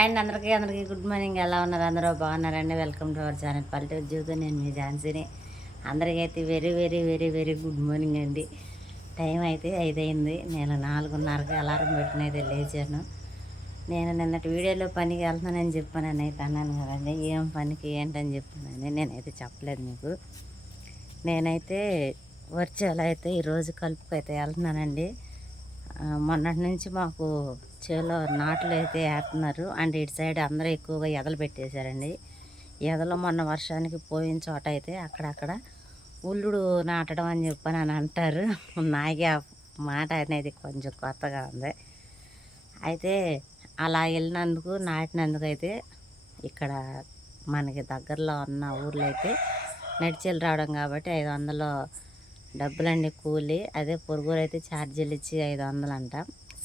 Hi అండి అందరికీ అందరికీ గుడ్ మార్నింగ్. ఎలా ఉన్నారు? అందరూ బాగున్నారండి. వెల్కమ్ టు అవర్ ఛానల్ పల్లెటూరు జీవితం నేను మీ ఝాన్సీని. అందరికీ అయితే very very very very good morning అండి. టైం అయితే ఐదైంది నేను నాలుగున్నరకి అలారం పెట్టిన అయితే లేచాను. నేను నిన్నటి వీడియోలో పనికి వెళ్తున్నానని చెప్పానని అయితే అన్నాను కదండి. ఏం పనికి ఏంటని చెప్పానని నేనైతే చెప్పలేదు మీకు. నేనైతే వర్చువల్ అయితే ఈరోజు కలుపుకు అయితే వెళ్తున్నానండి. మొన్నటి నుంచి మాకు చేలో నాట్లు అయితే వేస్తున్నారు అండ్ ఇటు సైడ్ అందరూ ఎక్కువగా ఎదలు పెట్టేశారండి. ఎదలు మొన్న వర్షానికి పోయిన చోట అయితే అక్కడక్కడ ఉల్లుడు నాటడం అని చెప్పని అని అంటారు. నాకే ఆ మాట అనేది కొంచెం కొత్తగా ఉంది. అయితే అలా వెళ్ళినందుకు నాటినందుకు అయితే ఇక్కడ మనకి దగ్గరలో ఉన్న ఊర్లో అయితే నడిచేలు రావడం కాబట్టి ఐదు వందలు డబ్బులండి కూలి అదే పొరుగురు అయితే ఛార్జీలు ఇచ్చి ఐదు వందలు అంట.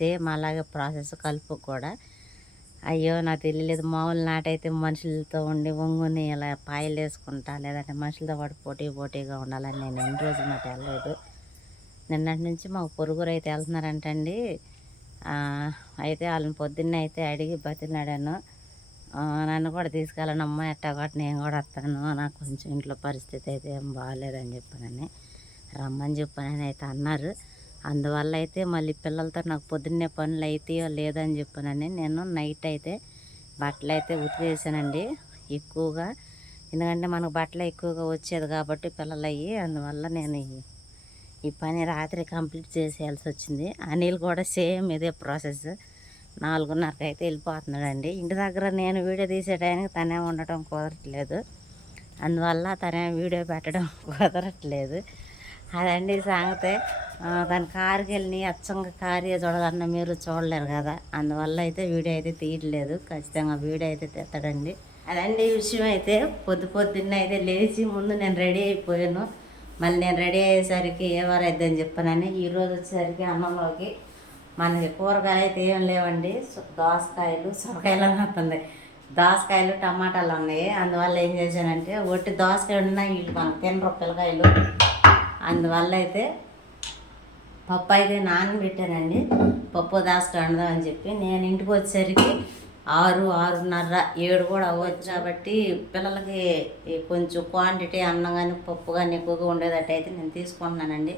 సేమ్ అలాగే ప్రాసెస్ కలుపు కూడా. అయ్యో నాకు తెలియలేదు. మామూలు నాటైతే మనుషులతో ఉండి వంగుని ఇలా పాయలు వేసుకుంటా లేదంటే మనుషులతో పాటు పోటీ పోటీగా ఉండాలని నేను ఎన్ని రోజులు మాట వెళ్ళలేదు నిన్నటి నుంచి మాకు పొరుగురు అయితే వెళ్తున్నారంటండి. అయితే వాళ్ళని పొద్దున్నే అయితే అడిగి బతిలాడాను. నన్ను కూడా తీసుకెళ్ళనమ్మా ఎట్టా కూడా నేను కూడా వస్తాను. నాకు కొంచెం ఇంట్లో పరిస్థితి అయితే ఏం బాగాలేదని చెప్పానని రమ్మని చెప్పానని అయితే అన్నారు. అందువల్ల అయితే మళ్ళీ పిల్లలతో నాకు పొద్దున్నే పనులు అయితాయో లేదని చెప్పానని నేను నైట్ అయితే బట్టలు అయితే ఉతికేసానండి ఎక్కువగా. ఎందుకంటే మనకు బట్టలు ఎక్కువగా వచ్చేది కాబట్టి పిల్లలు అయ్యి అందువల్ల నేను ఈ- పని రాత్రి కంప్లీట్ చేసేయాల్సి వచ్చింది. అనిల్ కూడా సేమ్ ఇదే ప్రాసెస్. నాలుగున్నరకు అయితే వెళ్ళిపోతున్నాడండి. ఇంటి దగ్గర నేను వీడియో తీసే టైంకి తనే ఉండటం కుదరట్లేదు. అందువల్ల తనే వీడియో పెట్టడం కుదరట్లేదు. అదండి సంగతే. దాని కారుకి వెళ్ళి అచ్చంగా కారు చూడాలన్న మీరు చూడలేరు కదా. అందువల్ల అయితే వీడియో అయితే తీయట్లేదు. ఖచ్చితంగా వీడియో అయితే తెస్తాడండి. అదండి విషయం అయితే. పొద్దు పొద్దున్న అయితే లేచి ముందు నేను రెడీ అయిపోయాను. మళ్ళీ నేను రెడీ అయ్యేసరికి ఎవరైద్దని చెప్పానని ఈరోజు వచ్చేసరికి అన్నంలోకి మనకి కూరగాయలు అయితే ఏం లేవండి. దోసకాయలు సొరకాయలు అని వస్తుంది. దోసకాయలు టమాటాలు ఉన్నాయి. అందువల్ల ఏం చేశానంటే ఒట్టి దోసకాయ ఉన్నా వీళ్ళు మనకు తినరు పిల్లకాయలు అందువల్ల అయితే పప్పు అయితే నానబెట్టానండి. పప్పు దాసుకు అని చెప్పి నేను ఇంటికి వచ్చేసరికి ఆరు ఆరున్నర ఏడు కూడా అవ్వచ్చు కాబట్టి పిల్లలకి ఈ కొంచెం క్వాంటిటీ అన్నం కానీ పప్పు కానీ ఎక్కువగా ఉండేటట్టు అయితే నేను తీసుకుంటున్నానండి.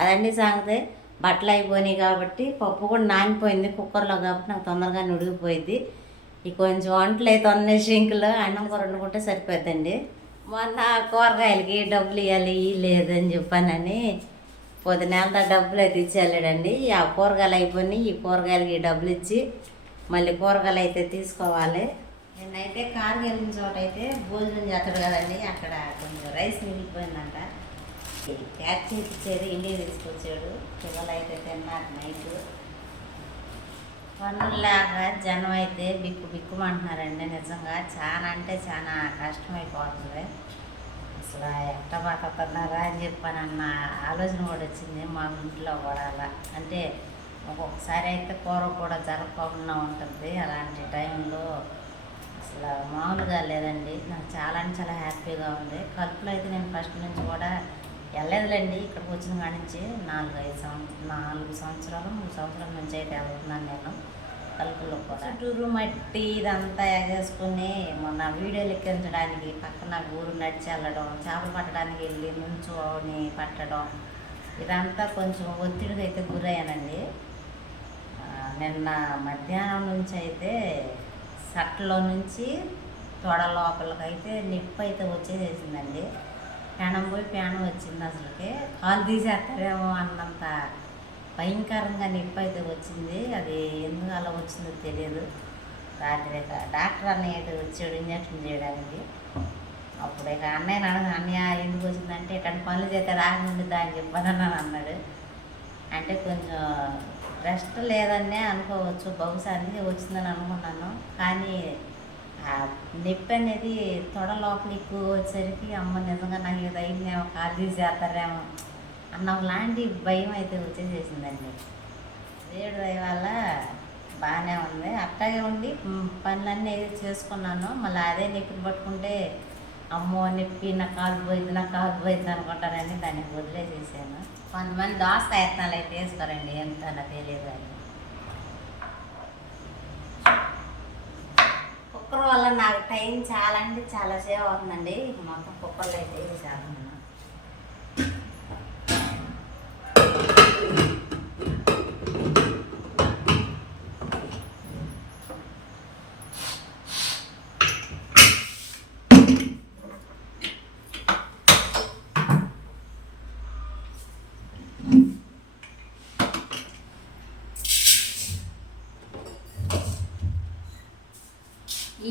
అదండి సంగతి. బట్టలు అయిపోయినాయి కాబట్టి పప్పు కూడా నానిపోయింది కుక్కర్లో కాబట్టి నాకు తొందరగా ఉడికిపోయింది. ఈ కొంచెం వంటలు అయితే ఉన్నాయి షింకులు అన్నం కూర వండుకుంటే సరిపోద్దండి. మొన్న కూరగాయలకి డబ్బులు ఇవ్వాలి లేదని చెప్పానని. పొద్దు నెలతో డబ్బులు అయితే ఇచ్చేళ్ళాడండి ఆ కూరగాయలు అయిపోయినాయి ఈ కూరగాయలకి డబ్బులు ఇచ్చి మళ్ళీ కూరగాయలు అయితే తీసుకోవాలి. నేనైతే కారు వెళ్ళిన చోట అయితే భోజనం చేస్తాడు కదండి అక్కడ కొంచెం రైస్ మిగిలిపోయిందంట. ప్యాక్ చేసి ఇచ్చేది ఇండియా తీసుకొచ్చాడు. పిల్లలు అయితే తిన్నారు నైట్. పనుల్లాగా జనం అయితే బిక్కు బిక్కుమంటున్నారండి నిజంగా. చాలా అంటే చాలా కష్టమైపోతుంది. అసలు ఎట్ట బతుకుతున్నారా అని చెప్పానన్న ఆలోచన కూడా వచ్చింది మా ఇంట్లో కూడా అలా. అంటే ఒక్కొక్కసారి అయితే కూర కూడా జరగకుండా ఉంటుంది. అలాంటి టైంలో అసలు మామూలుగా లేదండి. నాకు చాలా అంటే చాలా హ్యాపీగా ఉంది. కలుపులో అయితే నేను ఫస్ట్ నుంచి కూడా వెళ్ళలేదులేండి. ఇక్కడికి వచ్చిన కాడి నుంచి నాలుగు ఐదు సంవత్సరం నాలుగు సంవత్సరాలు మూడు సంవత్సరాల నుంచి అయితే వెళ్తున్నాను నేను. కలుపులో కూడా. చుట్టూరు మట్టి ఇదంతా ఎగేసుకుని మొన్న వీడియోలు ఎక్కించడానికి పక్కన ఊరు నడిచి వెళ్ళడం చేపలు పట్టడానికి వెళ్ళి నుంచోని పట్టడం ఇదంతా కొంచెం ఒత్తిడికి అయితే గురయ్యానండి. నిన్న మధ్యాహ్నం నుంచి అయితే సట్లో నుంచి తొడ లోపలికి అయితే నిప్పు అయితే వచ్చేసేసిందండి. ప్రాణం పోయి ప్రాణం వచ్చింది అసలుకి. కాలు తీసేస్తారేమో అన్నంత భయంకరంగా నొప్పి అయితే వచ్చింది. అది ఎందుకు అలా వచ్చిందో తెలియదు. రాత్రి డాక్టర్ అన్నయ్య అయితే వచ్చాడు ఇంజక్షన్ చేయడానికి. అప్పుడు ఇక అన్నయ్య అడగ అన్నయ్య ఎందుకు వచ్చిందంటే ఇట్లాంటి పనులు చేస్తే రాకముందు దాన్ని చెప్పానని అన్నాడు. అంటే కొంచెం రెస్ట్ లేదనే అనుకోవచ్చు. బహుశా అన్నీ వచ్చిందని అనుకున్నాను కానీ ఆ నొప్పి అనేది తొడ లోపల ఎక్కువ వచ్చేసరికి అమ్మ నిజంగా నాకు ఇది అయిందేమో ఖాళీ చేస్తారేమో అన్న లాంటి భయం అయితే వచ్చేసేసిందండి. దేవుడి దయ వల్ల బాగానే ఉంది. అట్టాగే ఉండి పనులన్నీ అయితే చేసుకున్నాను. మళ్ళీ అదే నొప్పిని పట్టుకుంటే అమ్మో నొప్పి నా కాలు పోయింది నా కాలు పోయింది అనుకుంటారని దాన్ని వదిలేసేసాను. కొంతమంది దోసకాయ ప్రయత్నాలు అయితే వేసుకోరండి ఎంత నాకు తెలియదు అని. కుక్కర్ వల్ల నాకు టైం చాలా అంటే చాలా సేవ్ అవుతుందండి. మొత్తం కుక్కర్లో అయితే చాలా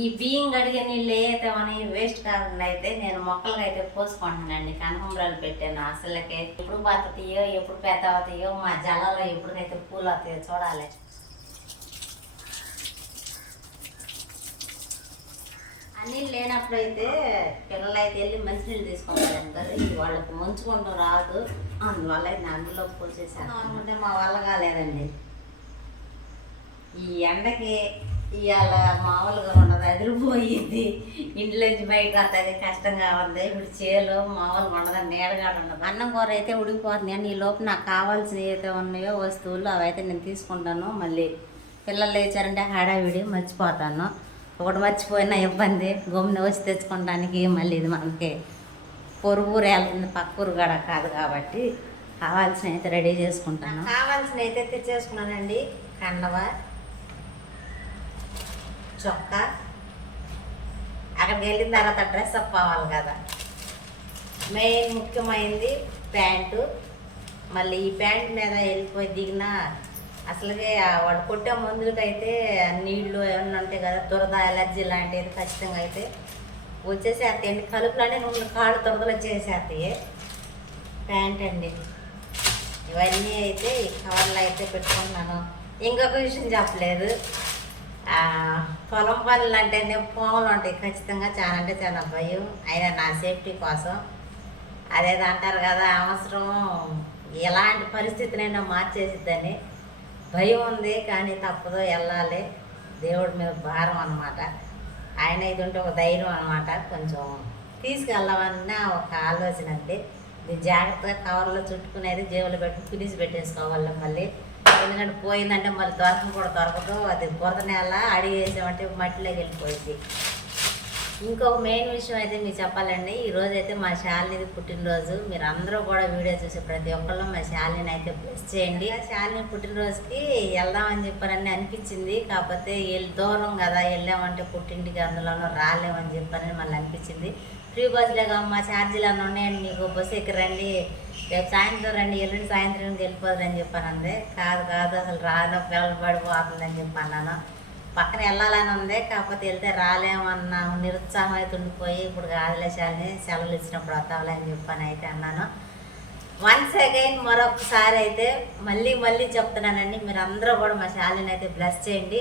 ఈ బియ్యం కడిగే నీళ్ళు ఏదైతే అని వేస్ట్ కాకుండా అయితే నేను మొక్కలకి అయితే పోసుకుంటున్నానండి. కనకంబరాలు పెట్టాను అసలుకే. ఎప్పుడు బతుతాయో ఎప్పుడు పెద్ద అవుతాయో మా జల్లలో ఎప్పటికైతే పూలు అవుతాయో చూడాలి. అన్నీ లేనప్పుడు అయితే పిల్లలు అయితే వెళ్ళి మంచినీళ్ళు తీసుకుంటారు కదా. ఇది వాళ్ళకి ముంచుకుంటూ రాదు. అందువల్ల అయితే అందులో పోసేసాను. అనుకుంటే మా వల్ల కాలేదండి. ఈ ఎండకి ఇవాళ మామూలుగా ఉన్నది అదిరిపోయింది. ఇంట్లోంచి బయటకు వస్తుంది కష్టంగా ఉంది ఇప్పుడు చేలు మామూలుగా ఉండదు నీడగా ఉండదు. అన్నం కూర అయితే ఉడికిపోతుంది అని ఈ లోపు నాకు కావాల్సినవి అయితే ఉన్నాయో వస్తువులు అవైతే నేను తీసుకుంటాను. మళ్ళీ పిల్లలు లేచారంటే హడావిడి మర్చిపోతాను. ఒకటి మర్చిపోయినా ఇబ్బంది. గమ్మున వచ్చి తెచ్చుకోవడానికి మళ్ళీ ఇది మనకి పొరుగు పక్క పక్కూరు కూడా కాదు కాబట్టి కావాల్సిన అయితే రెడీ చేసుకుంటాను. కావాల్సిన అయితే తెచ్చేసుకున్నానండి. కండవ చొక్కా అక్కడికి వెళ్ళిన తర్వాత డ్రెస్ అప్ అవ్వాలి కదా. మెయిన్ ముఖ్యమైనది ప్యాంటు. మళ్ళీ ఈ ప్యాంట్ మీద వెళ్ళిపోయి దిగినా అసలుగే వాడు కొట్టే మందులకైతే నీళ్ళు ఏమన్నా ఉంటాయి కదా దురద ఎలర్జీ లాంటిది ఖచ్చితంగా అయితే వచ్చేసేస్తాయండి కలుపులోనే నువ్వు కాళ్ళు దురదలు వచ్చేసేస్తాయి ప్యాంట్ అండి. ఇవన్నీ అయితే ఈ కవర్లో అయితే పెట్టుకుంటున్నాను ఇంకొక విషయం చెప్పలేదు. పొలం పనులు అంటేనే పాములు ఉంటాయి ఖచ్చితంగా చాలా అంటే చాలా భయం. అయినా నా సేఫ్టీ కోసం. అదేదో అంటారు కదా అవసరం. ఎలాంటి పరిస్థితినైనా మార్చేసిద్దని. భయం ఉంది కానీ తప్పదో. వెళ్ళాలి. దేవుడి మీద భారం అనమాట ఆయన ఇది ఉంటే ఒక ధైర్యం అనమాట కొంచెం తీసుకెళ్ళమన్న ఒక ఆలోచన అండి. ఇది జాగ్రత్తగా కవర్లో చుట్టుకునేది జేబులు పెట్టి ఫినిష్ పెట్టేసుకోవాలి మళ్ళీ. ఎందుకంటే పోయిందంటే మళ్ళీ దొరకం కూడా దొరకదు. అది బురద నేల అడిగేసామంటే మట్టిలోకి వెళ్ళిపోయింది. ఇంకొక మెయిన్ విషయం అయితే మీకు చెప్పాలండి. ఈరోజు అయితే మా శాలినిది పుట్టినరోజు. మీరు అందరూ కూడా వీడియో చూసి ప్రతి ఒక్కళ్ళు మా శాలిని అయితే బ్లెస్ చేయండి. ఆ శాలిని పుట్టినరోజుకి వెళ్దామని చెప్పారని అనిపించింది. కాకపోతే వెళ్ళి దూరం కదా వెళ్ళామంటే పుట్టింటికి అందులోనూ రాలేమని చెప్పారని మళ్ళీ అనిపించింది. ఫ్రీ బస్సులేగా మా ఛార్జీలు అన్నీ ఉన్నాయండి. మీకు బస్సు ఎక్కరండి. రేపు సాయంత్రం రండి ఎల్లుండి సాయంత్రం వెళ్ళిపోదురని చెప్పాను అందే కాదు కాదు అసలు రాను పిల్లలు పడిపోతుందని చెప్పన్నాను. పక్కన వెళ్ళాలని ఉంది కాకపోతే వెళ్తే రాలేమన్న నిరుత్సాహం అయితే ఉండిపోయి ఇప్పుడు కాదులేసాలని సెలవులు ఇచ్చినప్పుడు వస్తావులే అని చెప్పని అయితే అన్నాను. వన్స్ అగైన్ మరొకసారి అయితే మళ్ళీ మళ్ళీ చెప్తున్నానండి మీరు అందరూ కూడా మా శాలిని అయితే బ్లెస్ చేయండి.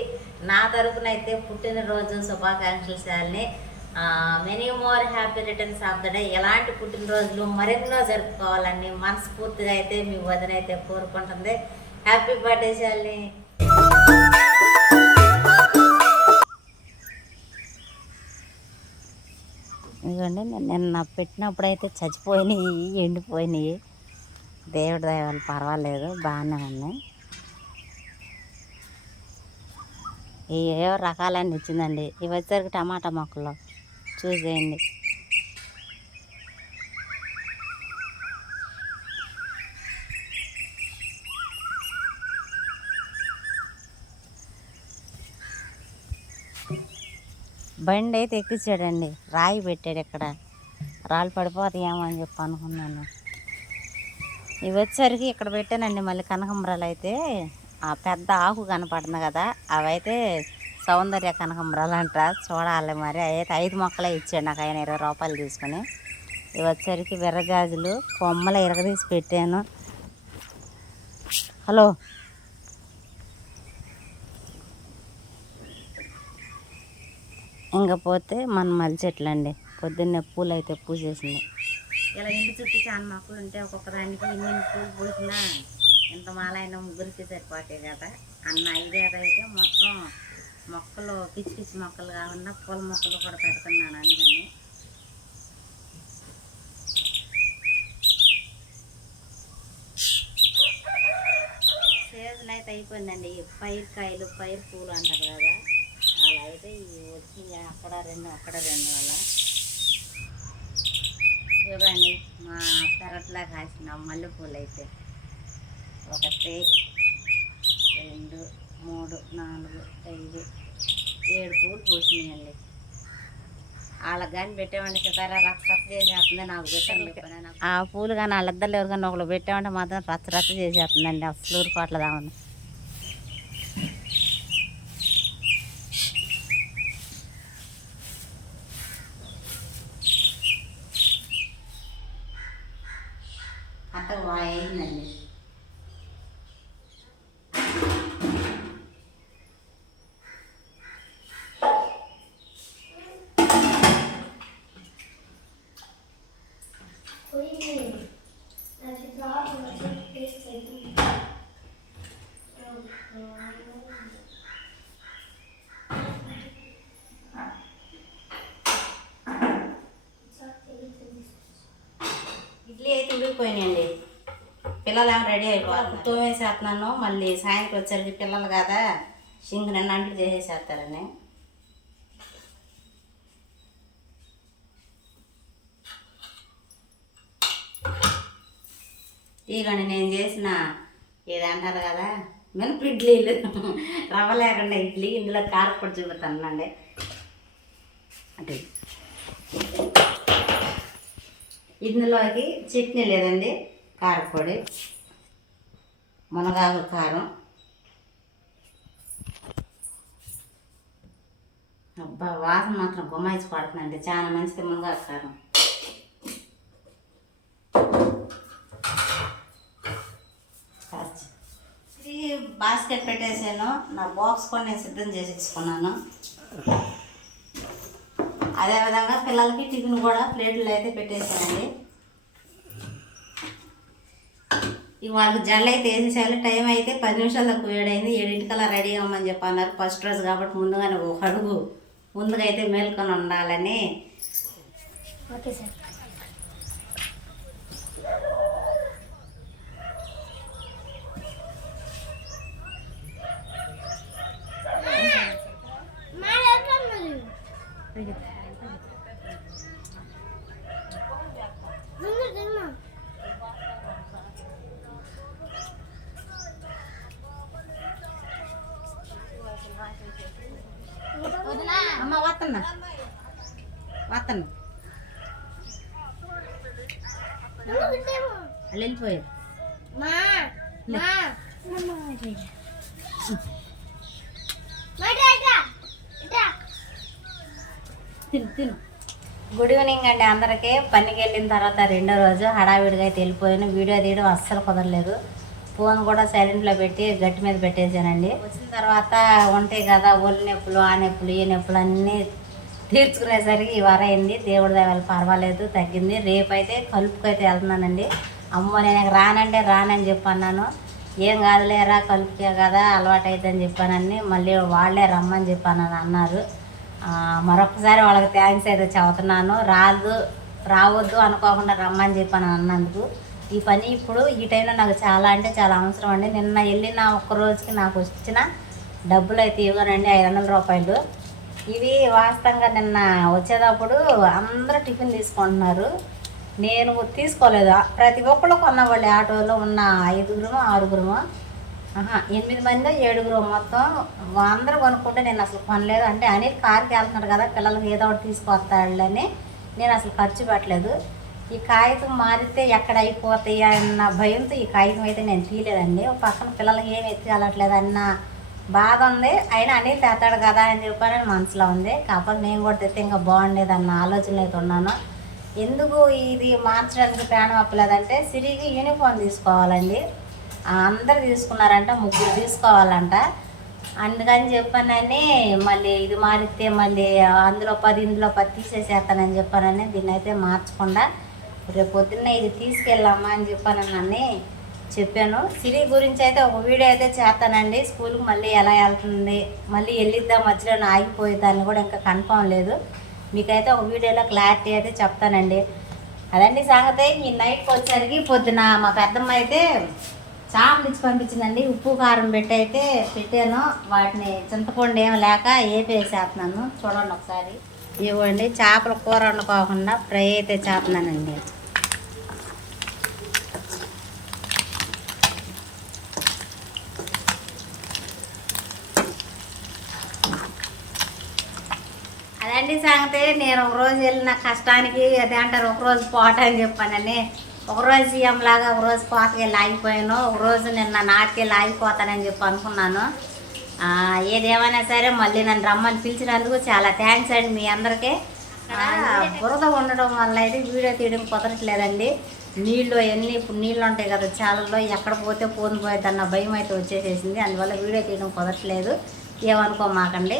నా తరపున అయితే పుట్టినరోజు శుభాకాంక్షలు Shalini. Many more happy returns of the day ఎలాంటి పుట్టినరోజులు మరెన్నో జరుపుకోవాలని మనస్ఫూర్తిగా అయితే మీ వదిన అయితే కోరుకుంటుంది. హ్యాపీ బర్త్డే శాలిని ఇదిగోండి నిన్న పెట్టినప్పుడు అయితే చచ్చిపోయినాయి ఎండిపోయినాయి. దేవుడి దయవల్ల పర్వాలేదు బాగానే ఉన్నాయి. ఏవో రకాలన్నీ ఇచ్చిందండి. ఇవి వచ్చేసరికి టమాటా మొక్కలు. చూసేయండి. బండి అయితే ఎక్కించాడండి రాయి పెట్టాడు ఇక్కడ రాళ్ళు పడిపోతాయేమో అని చెప్పి అనుకున్నాను. ఇవి వచ్చేసరికి ఇక్కడ పెట్టానండి మళ్ళీ కనకంబరాలు అయితే. ఆ పెద్ద ఆకు కనపడుతుంది కదా అవైతే సౌందర్య కనకంబరాలు అంట చూడాలి మరి. అయితే ఐదు మొక్కలే ఇచ్చాడు నాకు ఆయన ఇరవై రూపాయలు తీసుకుని. ఇవి వచ్చేసరికి విర్రజాజులు కొమ్మలు ఇరగదీసి పెట్టాను. హలో. ఇంకా పోతే మన మల్లి చెట్లు అండి పొద్దున్నే పూలు అయితే పూసేసింది ఇలా ఇంటి చుట్టూ చాలా మొక్కలు ఉంటే ఒక్కొక్క దానికి ఇన్ని పూలు పూసినా ఇంత మాలైన ముగ్గురికి సరిపోతాయి కదా. అన్న ఐదేది అయితే మొత్తం మొక్కలు పిచ్చి పిచ్చి మొక్కలు కాకుండా పూల మొక్కలు కూడా పెడుతున్నాను అందుకని. సీజన్ అయితే అయిపోయిందండి. ఈ పైరు కాయలు పైరు పూలు అంటారు కదా. అలా అయితే ఇవి వచ్చి అక్కడ రెండు అక్కడ రెండు అలా. చూడండి మా పెరట్లో కాసిన మల్లెపూలు అయితే. ఒకటి రెండు మూడు నాలుగు ఐదు ఏడు పూలు పూసినాయండి. వాళ్ళకి కానీ పెట్టామంటే సితారా రచ్చ రచ్చ చేసేస్తుంది నాకు పెట్టండి ఆ పూలు కానీ వాళ్ళిద్దరు ఎవరికైనా ఒకళ్ళు పెట్టామంటే మాత్రం రచ్చ రచ్చ చేసేస్తుందండి. అసలు ఊరుకోవట్ల దామని అంత అయిందండి ఇడ్లీ అయితే ఉడికిపోయినాయండి. పిల్లలు ఏమో రెడీ అయిపోవాలి. తోమేసేస్తున్నాను మళ్ళీ సాయంత్రం వచ్చేసరికి పిల్లలు కదా సింగ్ నన్ను అంట్లు చేసేసేస్తారని. ఇదిగోండి నేను చేసిన ఏది అంటారు కదా? మినప ఇడ్లీలు రవ్వ లేకుండా ఇడ్లీ ఇందులో కారపొడి చూపుతానండి అంటే ఇందులోకి చట్నీ లేదండి కారపొడి మునగాకు కారం. అబ్బా వాసన మాత్రం గుమ్మాయిచి పడుతుందండి చాలా మంచిది మునగాకు కారం కాస్త. ఇది బాస్కెట్ పెట్టేసాను. నా బాక్స్ కూడా నేను సిద్ధం చేసి ఇచ్చుకున్నాను అదేవిధంగా పిల్లలకి టిఫిన్ కూడా ప్లేట్లు అయితే పెట్టేసానండి ఇవాళ వాళ్ళకి జల్లు అయితే వేసేసారు టైం అయితే పది నిమిషాలు తక్కువ ఏడైంది ఏడింటికల్లా రెడీ అవ్వమని చెప్పి అన్నారు ఫస్ట్ రోజు కాబట్టి ముందుగానే ఒక అడుగు ముందుగా అయితే మేల్కొని ఉండాలని. ఓకే సార్ అమ్మ వస్తున్నా వస్తున్నా వాళ్ళు వెళ్ళిపోయారు మా. మా తిను తిను. గుడ్ ఈవినింగ్ అండి అందరికీ. పనికి వెళ్ళిన తర్వాత రెండో రోజు హడావిడిగా అయితే వెళ్ళిపోయాను. వీడియో తీయడం అస్సలు కుదరలేదు. ఫోన్ కూడా సైలెంట్లో పెట్టి గట్టి మీద పెట్టేశానండి. వచ్చిన తర్వాత ఉంటాయి కదా ఒళ్ళు నొప్పులు ఆ నొప్పులు ఈ నొప్పులు అన్నీ తీర్చుకునేసరికి ఈ వారం అయింది. దేవుడి దేవాలి పర్వాలేదు తగ్గింది. రేపైతే అయితే కలుపుకైతే వెళ్తున్నానండి. అమ్మో నేను రానంటే రానని చెప్పన్నాను. ఏం కాదులేరా కలుపుకే కదా అలవాటు అవుతుందని చెప్పానని మళ్ళీ వాళ్ళే రమ్మని చెప్పాను అన్నారు. మరొకసారి వాళ్ళకి థ్యాంక్స్ అయితే చదువుతున్నాను రాదు రావద్దు అనుకోకుండా రమ్మని చెప్పాను అన్నందుకు. ఈ పని ఇప్పుడు ఈ టైంలో నాకు చాలా అంటే చాలా అవసరం అండి నిన్న వెళ్ళిన ఒక్క రోజుకి నాకు వచ్చిన డబ్బులు అయితే ఇవ్వనండి. ఐదు వందల రూపాయలు. ఇవి వాస్తవంగా నిన్న వచ్చేటప్పుడు అందరూ టిఫిన్ తీసుకుంటున్నారు. నేను తీసుకోలేదు. ప్రతి ఒక్కళ్ళు కొన్నవాళ్ళు ఆటోలో ఉన్న ఐదుగురు ఆరుగురు ఆహా, ఎనిమిది మంది ఏడుగురు మొత్తం అందరూ కొనుక్కుంటే నేను అసలు కొనలేదు. అంటే అనిల్ కార్కి వెళ్తున్నాడు కదా పిల్లలకి ఏదో ఒకటి తీసుకొస్తాళ్ళని నేను అసలు ఖర్చు పెట్టలేదు. ఈ కాగితం మారితే ఎక్కడ అయిపోతాయి అన్న భయంతో ఈ కాగితం అయితే నేను తీయలేదండి. ఒక పక్కన పిల్లలకి ఏమి ఎత్తుకెళ్ళట్లేదు అన్న బాగుంది. అయినా అనిల్ తెస్తాడు కదా అని చెప్పానని మనసులో ఉంది. కాకపోతే నేను కూడా తెస్తే ఇంకా బాగుండేది అన్న ఆలోచన అయితే ఉన్నాను. ఎందుకు ఇది మార్చడానికి ప్రాణం అప్పలేదంటే సిరికి యూనిఫామ్ తీసుకోవాలండి. అందరు తీసుకున్నారంట ముగ్గురు తీసుకోవాలంట. అందుకని చెప్పానని మళ్ళీ ఇది మారితే మళ్ళీ అందులో పది ఇందులో పది తీసేసేస్తానని చెప్పానని దీన్ని అయితే మార్చకుండా రేపు పొద్దున్న ఇది తీసుకెళ్ళామా అని చెప్పానని చెప్పాను. సిరి గురించి అయితే ఒక వీడియో అయితే చేస్తానండి. స్కూల్కి మళ్ళీ ఎలా వెళ్తుంది మళ్ళీ వెళ్ళిద్దాం మధ్యలో ఆగిపోయేదాన్ని కూడా ఇంకా కన్ఫామ్ లేదు. మీకైతే ఒక వీడియోలో క్లారిటీ అయితే చెప్తానండి. అదండి సంగతి. ఈ నైట్కి వచ్చేసరికి పొద్దున మా పెద్దమ్మ అయితే చేపలు ఇచ్చి పంపించిందండి. ఉప్పు కారం పెట్టి అయితే పెట్టాను. వాటిని చింతపండు ఏం లేక ఏపేసేస్తున్నాను చూడండి ఒకసారి. ఇవ్వండి. చేపల కూర వండుకోకుండా ఫ్రై అయితే చేస్తున్నానండి. అదండి సంగతి నేను ఒక రోజు వెళ్ళిన కష్టానికి అదే అంటారు ఒకరోజు పోట అని చెప్పానని. ఒక రోజు సీఎం లాగా ఒకరోజు కోతకెళ్ళి ఆగిపోయాను. ఒకరోజు నిన్న నాటికెళ్ళి ఆగిపోతానని చెప్పి అనుకున్నాను. ఏదేమైనా సరే మళ్ళీ నన్ను రమ్మని పిలిచినందుకు చాలా థ్యాంక్స్ అండి మీ అందరికీ. బురద ఉండడం వల్ల అయితే వీడియో తీయడం కుదరట్లేదండి. నీళ్ళు అవన్నీ ఇప్పుడు నీళ్ళు ఉంటాయి కదా చాలల్లో ఎక్కడ పోతే పోను పోయేది అన్న భయం అయితే వచ్చేసేసింది. అందువల్ల వీడియో తీయడం కుదరట్లేదు. ఏమనుకోమాకండి.